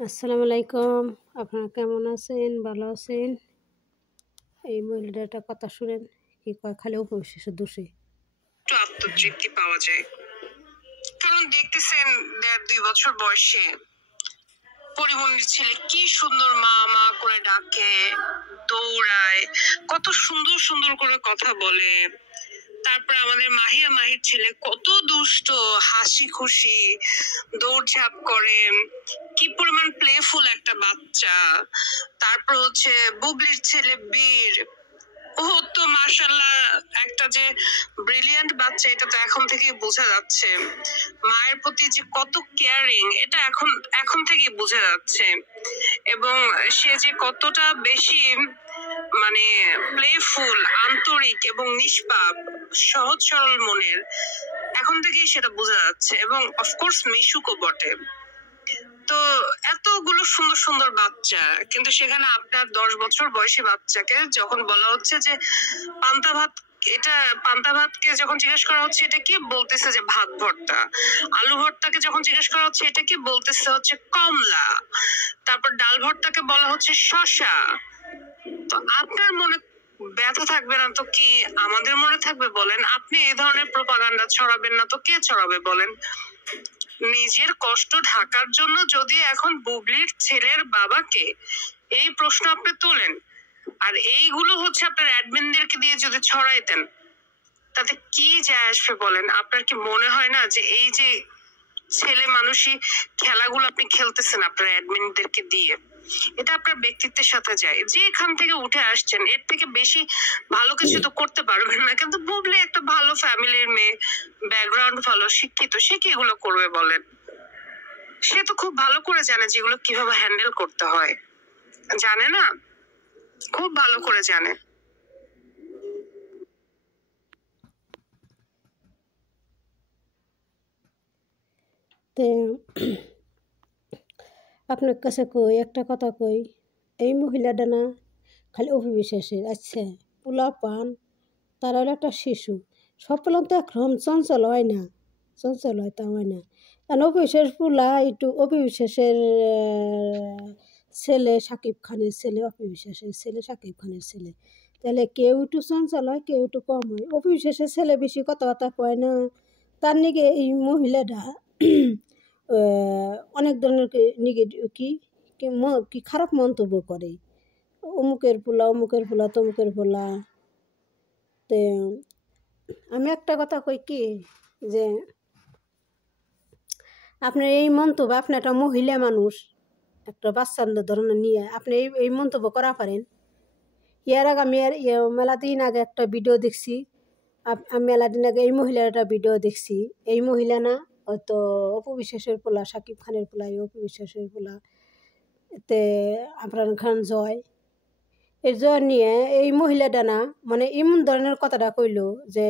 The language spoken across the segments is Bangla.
আসসালামু আলাইকুম। আপনারা কেমন আছেন? ভালো আছেন? এই মহিলাটার একটা কথা শুনেন, কি কয় খালি উপবিশ্বাসের দোষে। একটু আত্মতৃপ্তি পাওয়া যায়, কারণ দেখতেছেন 1.5-2 বছর বয়সে পরিমণির ছেলে কি সুন্দর মা মা করে ডাকে, দৌড়ায়, কত সুন্দর সুন্দর করে কথা বলে। তারপর আমাদের মাহিয়া মাহির ছেলে কত দুষ্ট, হাসি খুশি, দৌড়ঝাঁপ করে, কি পরিমাণ প্লেফুল একটা বাচ্চা। তারপর হচ্ছে বুবলির ছেলে বীর, ও তো মাশাআল্লাহ একটা যে ব্রিলিয়ান্ট বাচ্চা, এটা তো এখন থেকেই বোঝা যাচ্ছে। মায়ের প্রতি যে কত কেয়ারিং, এটা এখন এখন থেকেই বোঝা যাচ্ছে। এবং সে যে কতটা বেশি মানে প্লেফুল, আন্তরিক এবং নিষ্পাপ, সহজ সরল মনের, এখন থেকেই সেটা বোঝা যাচ্ছে। এবং অফকোর্স মিশুকও বটে। তো এতগুলো সুন্দর সুন্দর বাচ্চা, কিন্তু সেখানে আপনার 10 বছর বয়সী বাচ্চাকে যখন বলা হচ্ছে যে পান্তা ভাত, এটা পান্তা ভাতকে যখন জিজ্ঞেস করা হচ্ছে এটা কি, বলতেছে যে ভাত ভর্তা। আলু ভর্তাকে যখন জিজ্ঞেস করা হচ্ছে এটা কি, বলতেছে হচ্ছে কমলা। তারপর ডাল ভর্তাকে বলা হচ্ছে শশা। তো আপনার মনে ব্যথা থাকবে না তো কি আমাদের মনে থাকবে বলেন? আপনি এই ধরনের প্রোপাগান্ডা ছড়াবেন না তো কে ছড়াবে বলেন? নিজের কষ্ট ঢাকার জন্য যদি এখন বুবলির ছেলের বাবাকে এই প্রশ্ন আপনি তোলেন, আর এইগুলো হচ্ছে আপনার অ্যাডমিনদেরকে দিয়ে যদি ছড়াইতেন, তাতে কি যায় আসবে বলেন? আপনার কি মনে হয় না যে এই যে ছেলে মানুষই খেলাগুলো আপনি খেলতেছেন আপনার অ্যাডমিনদেরকে দিয়ে, এটা আপনার ব্যক্তিত্বের সাথে যায়। যে এখান থেকে উঠে আসছেন এর থেকে বেশি ভালো কিছু তো করতে পারবেন না। কিন্তু বুবলি একটা ভালো ফ্যামিলির মেয়ে, ব্যাকগ্রাউন্ড ভালো, শিক্ষিত, সে কি এগুলো করবে বলেন? সে তো খুব ভালো করে জানে যেগুলো কিভাবে হ্যান্ডেল করতে হয়, জানে না? খুব ভালো করে জানে। তে আপনার কাছে কই একটা কথা কই, এই মহিলাটা না খালি অপবিশ্বাসের। আচ্ছা, পোলা পান তারা হলো একটা শিশু, সব পোলাম তো একরকম চঞ্চল হয় না, চঞ্চল হয় তা হয় না। কারণ অপবিশ্বাস পোলা একটু অপবিশ্বাসের ছেলে শাকিব খানের ছেলে, অপবিশ্বাসের ছেলে শাকিব খানের ছেলে, তাহলে কেউ একটু চঞ্চল হয়, কেউ একটু কম হয়। অপবিশ্বাসের ছেলে বেশি কথাবার্তা কয় না, তার নিকে এই মহিলাটা অনেক ধরনের নেগেটিভ কি খারাপ মন্তব্য করে, অমুকের পোলা অমুকের পোলা তমুকের পোলা। তো আমি একটা কথা কই কি, যে আপনার এই মন্তব্য, আপনি একটা মহিলা মানুষ, একটা বাচ্চার ধরনের নিয়ে আপনি এই মন্তব্য করা পারেন? এর আগে আমি মেলা দিন আগে একটা ভিডিও দেখছি, আমি মেলা দিন আগে এই মহিলার একটা ভিডিও দেখছি। এই মহিলা না হয়তো অপবিশ্বাসের পোলা, শাকিব খানের পোলা, এই অপবিশ্বাসের পোলা, এতে আফরান খান জয়, এই জয় নিয়ে এই মহিলাটা না মানে এমন ধরনের কথাটা কইল যে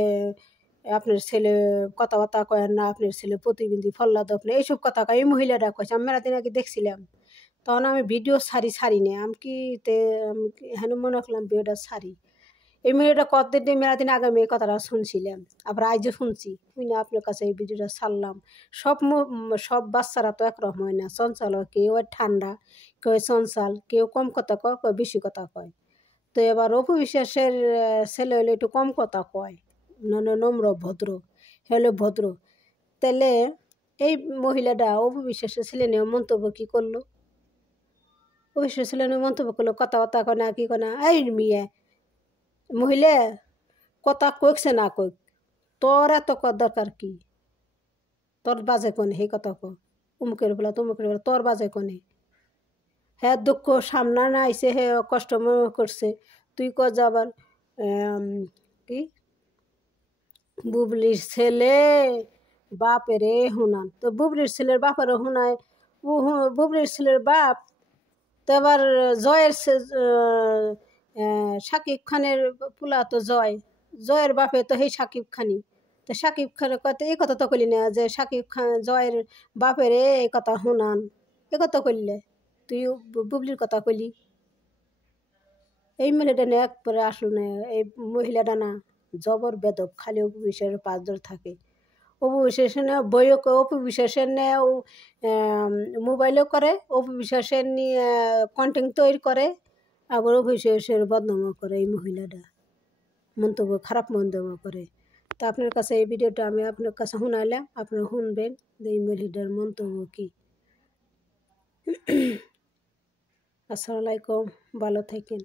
আপনার ছেলে কথাবার্তা কয়েন না, আপনার ছেলে প্রতিবন্ধী ফল্লাদ, আপনি এইসব কথা কয় এই মহিলাটা কয়েছে। আমি মেলা দিন আগে দেখছিলাম, তখন আমি ভিডিও ছাড়ি নি, আমি কি হেন মনে করলাম ভিডিওটা ছাড়ি। এই মেয়েটা কতদিন মেলা দিন আগে আমি এই কথাটা শুনছিলাম, আবার আজও শুনছি, শুনে আপনার কাছে এই ভিডিওটা ছাড়লাম। সব বাচ্চারা তো একরকম হয় না, চঞ্চল হয়, কেউ ঠান্ডা, কেউ চঞ্চল, কেউ কম কথা কয়, কেউ বেশি কথা কয়। তো এবার অপবিশ্বাসের ছেলে হলে একটু কম কথা কয়, নম্র ভদ্র, হলে ভদ্র। তাহলে এই মহিলাটা অপবিশ্বাসের ছেলে নিয়ে মন্তব্য কী করলো? অপবিশ্বাসের ছেলে নিয়ে মন্তব্য করলো কথাবার্তা কয় না, কি কয় না, এই মেয়ে মহিলা কথা কইছে না কই, তোর এত দরকার কি? তোর বাজে কোনে সেই কথা ক, অমুকের বলা তমুকের বলা, তোর বাজে কোনে? হ্যাঁ দুঃখ সামনা না আইসে, হে কষ্ট মনে করছে, তুই ক যাবার কি বুবলির ছেলে বাপেরে হুনান। তো বুবলির ছেলের বাপেরে হুনায়, বুবলির ছেলের বাপ তো আবার জয়ের শাকিব খানের পোলা তো জয়ের বাপে তো সেই শাকিব খানি। তো শাকিব খানের কথা এই কথা তো কইলি না যে শাকিব খান জয়ের বাপেরে এই কথা হুনান, এ কথা কইলে তুই বুবলির কথা কইলি। এই মহিলাটা না একবারে আসল না, এই মহিলাটা না জবর বেদব, খালি অপবিশ্বাসের পাঁচ ধরে থাকে। অপু বিশ্বাসের বইও অপু বিশ্বাসের মোবাইলও করে, অপু বিশ্বাসের নিয়ে কন্টেন্ট তৈরি করে, আবার অপু বিশ্বাসের বদনামও করে। এই মহিলাটা মন্তব্য, খারাপ মন্তব্য করে। তো আপনার কাছে এই ভিডিওটা আমি আপনার কাছে শুনাইলাম, আপনারা শুনবেন যে এই মহিলাটার মন্তব্য কী। আসসালামু আলাইকুম, ভালো থাকেন।